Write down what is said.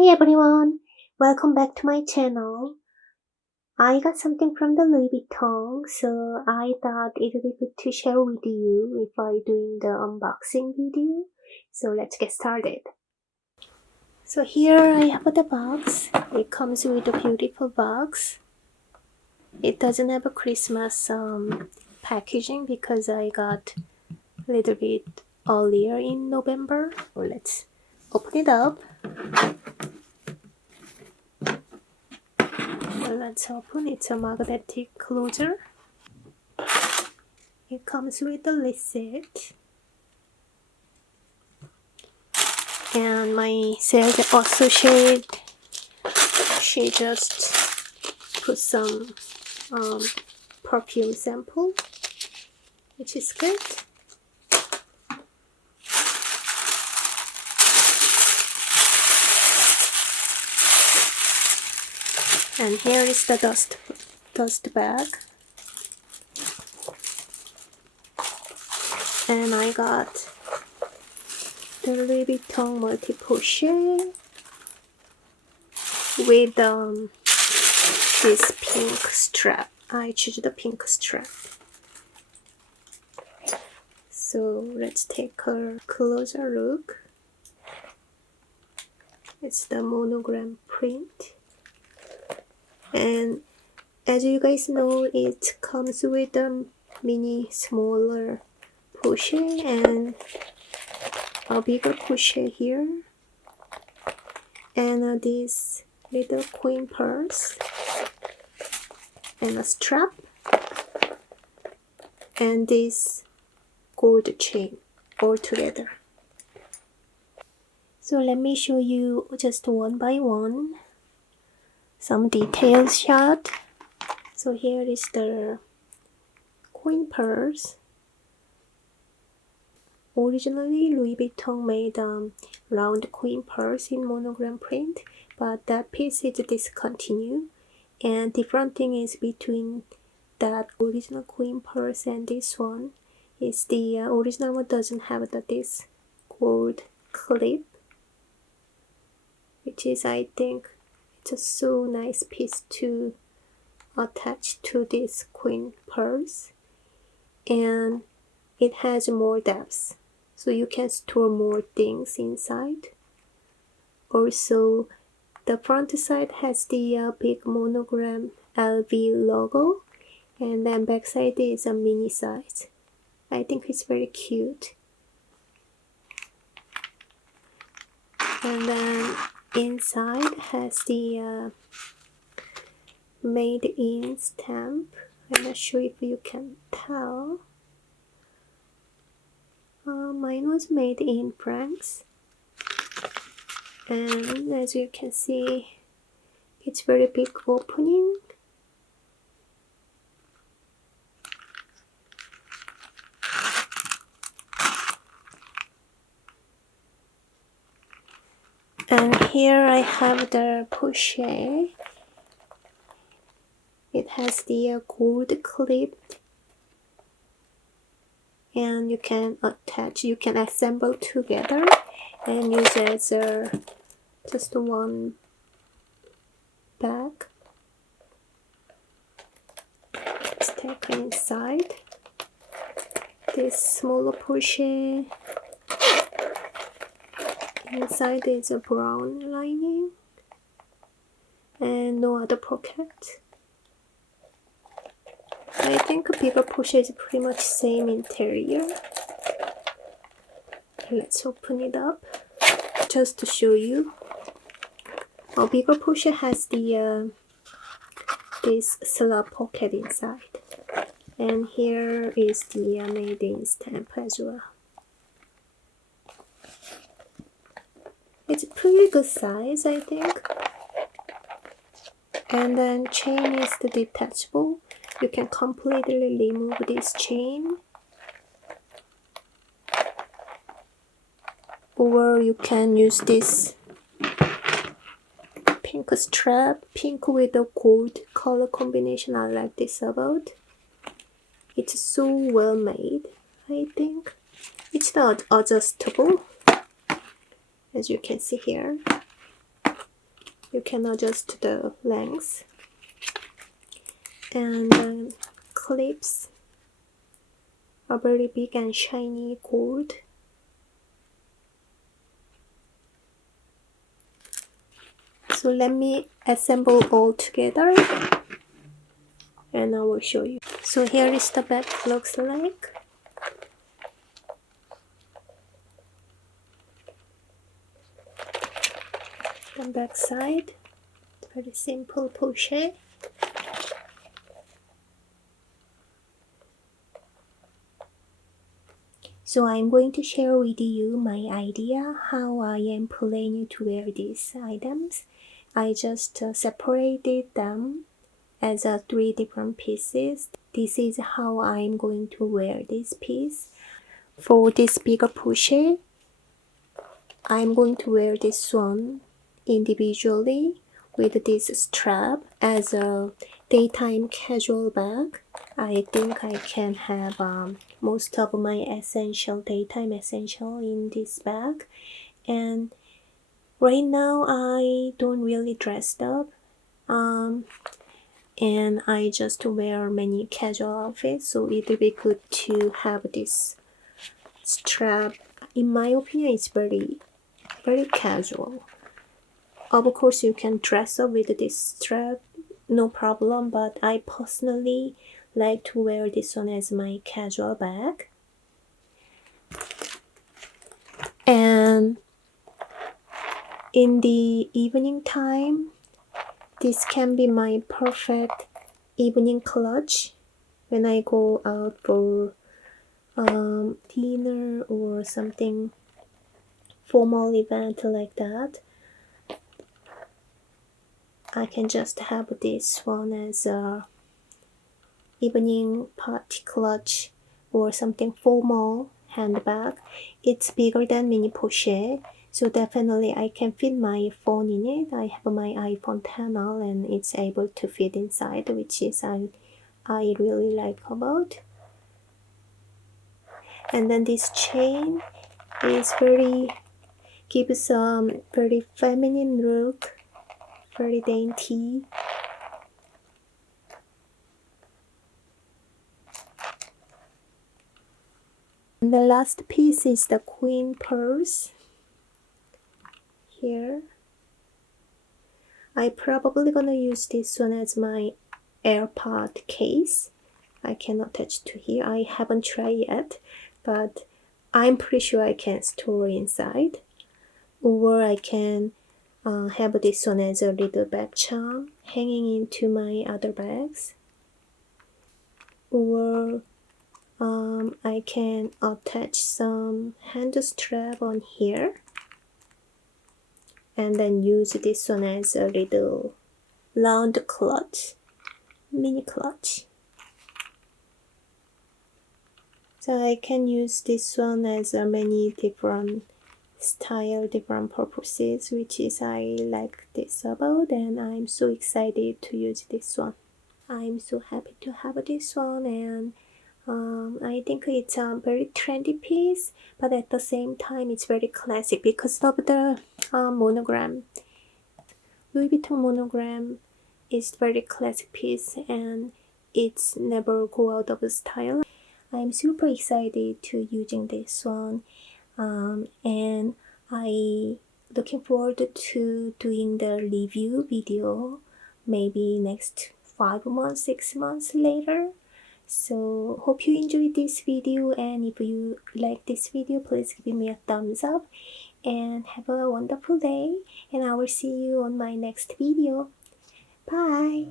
Hi everyone, welcome back to my channel. I got something from the Louis Vuitton, so I thought it would be good to share with you if I doing the unboxing video. So let's get started. So here I have the box. It comes with a beautiful box. It doesn't have a Christmas packaging because I got a little bit earlier in November. So let's open it up. Let's open. It's a magnetic closure. It comes with a receipt. And my sales associate, she just put some perfume sample, which is good. And here is the dust bag. And I got the Louis Vuitton Multi Pochette with this pink strap. I choose the pink strap. So let's take a closer look. It's the monogram print. And as you guys know, it comes with a mini smaller pochette and a bigger pochette here, and this little coin purse and a strap and this gold chain all together. So let me show you just one by one some details shot. So here is the coin purse. Originally, Louis Vuitton made round coin purse in monogram print, but that piece is discontinued. And different thing is between that original coin purse and this one is the original one doesn't have this gold clip, which is, I think, it's a so nice piece to attach to this coin purse, and it has more depth, so you can store more things inside. Also, the front side has the big monogram LV logo, and then back side is a mini size. I think it's very cute. And then inside has the made in stamp. I'm not sure if you can tell. Mine was made in France, and as you can see, it's very big opening. And here I have the pochette. It has the gold clip, and you can assemble together and use it as just one bag. Let's take inside this smaller pochette. Inside is a brown lining and no other pocket. I think a bigger pochette is pretty much same interior. Let's open it up just to show you. A bigger pochette has the this slab pocket inside, and here is the made in stamp as well. It's a pretty good size, I think. And then chain is the detachable. You can completely remove this chain, or you can use this pink strap, pink with a gold color combination. I like this about. It's so well made, I think. It's not adjustable, as you can see here. You can adjust the length. And then clips are very big and shiny gold. So let me assemble all together and I will show you. So here is the back looks like. The back side, very simple pochette. So I'm going to share with you my idea how I am planning to wear these items. I just separated them as 3 different pieces. This is how I'm going to wear this piece. For this bigger pochette, I'm going to wear this one individually with this strap as a daytime casual bag. I think I can have most of my daytime essential in this bag. And right now I don't really dress up. And I just wear many casual outfits, so it will be good to have this strap. In my opinion, it's very casual. Of course, you can dress up with this strap, no problem, but I personally like to wear this one as my casual bag. And in the evening time, this can be my perfect evening clutch when I go out for dinner or something formal event like that. I can just have this one as a evening party clutch or something formal handbag. It's bigger than mini pochette, so definitely I can fit my phone in it. I have my iPhone 10 and it's able to fit inside, which is I really like about. And then this chain is gives very feminine look, very dainty. And the last piece is the queen purse. Here, I probably gonna use this one as my AirPod case. I can attach to here. I haven't tried yet, but I'm pretty sure I can store inside. Or I can have this one as a little bag charm hanging into my other bags. Or I can attach some hand strap on here and then use this one as a little round clutch, mini clutch. So I can use this one as many different style, different purposes, which is I like this about, and I'm so excited to use this one. I'm so happy to have this one, and I think it's a very trendy piece, but at the same time it's very classic because of the monogram. Louis Vuitton monogram is very classic piece and it's never go out of style. I'm super excited to using this one, and I looking forward to doing the review video maybe next 5 months, 6 months later. So hope you enjoyed this video, and if you like this video, please give me a thumbs up and have a wonderful day, and I will see you on my next video. Bye.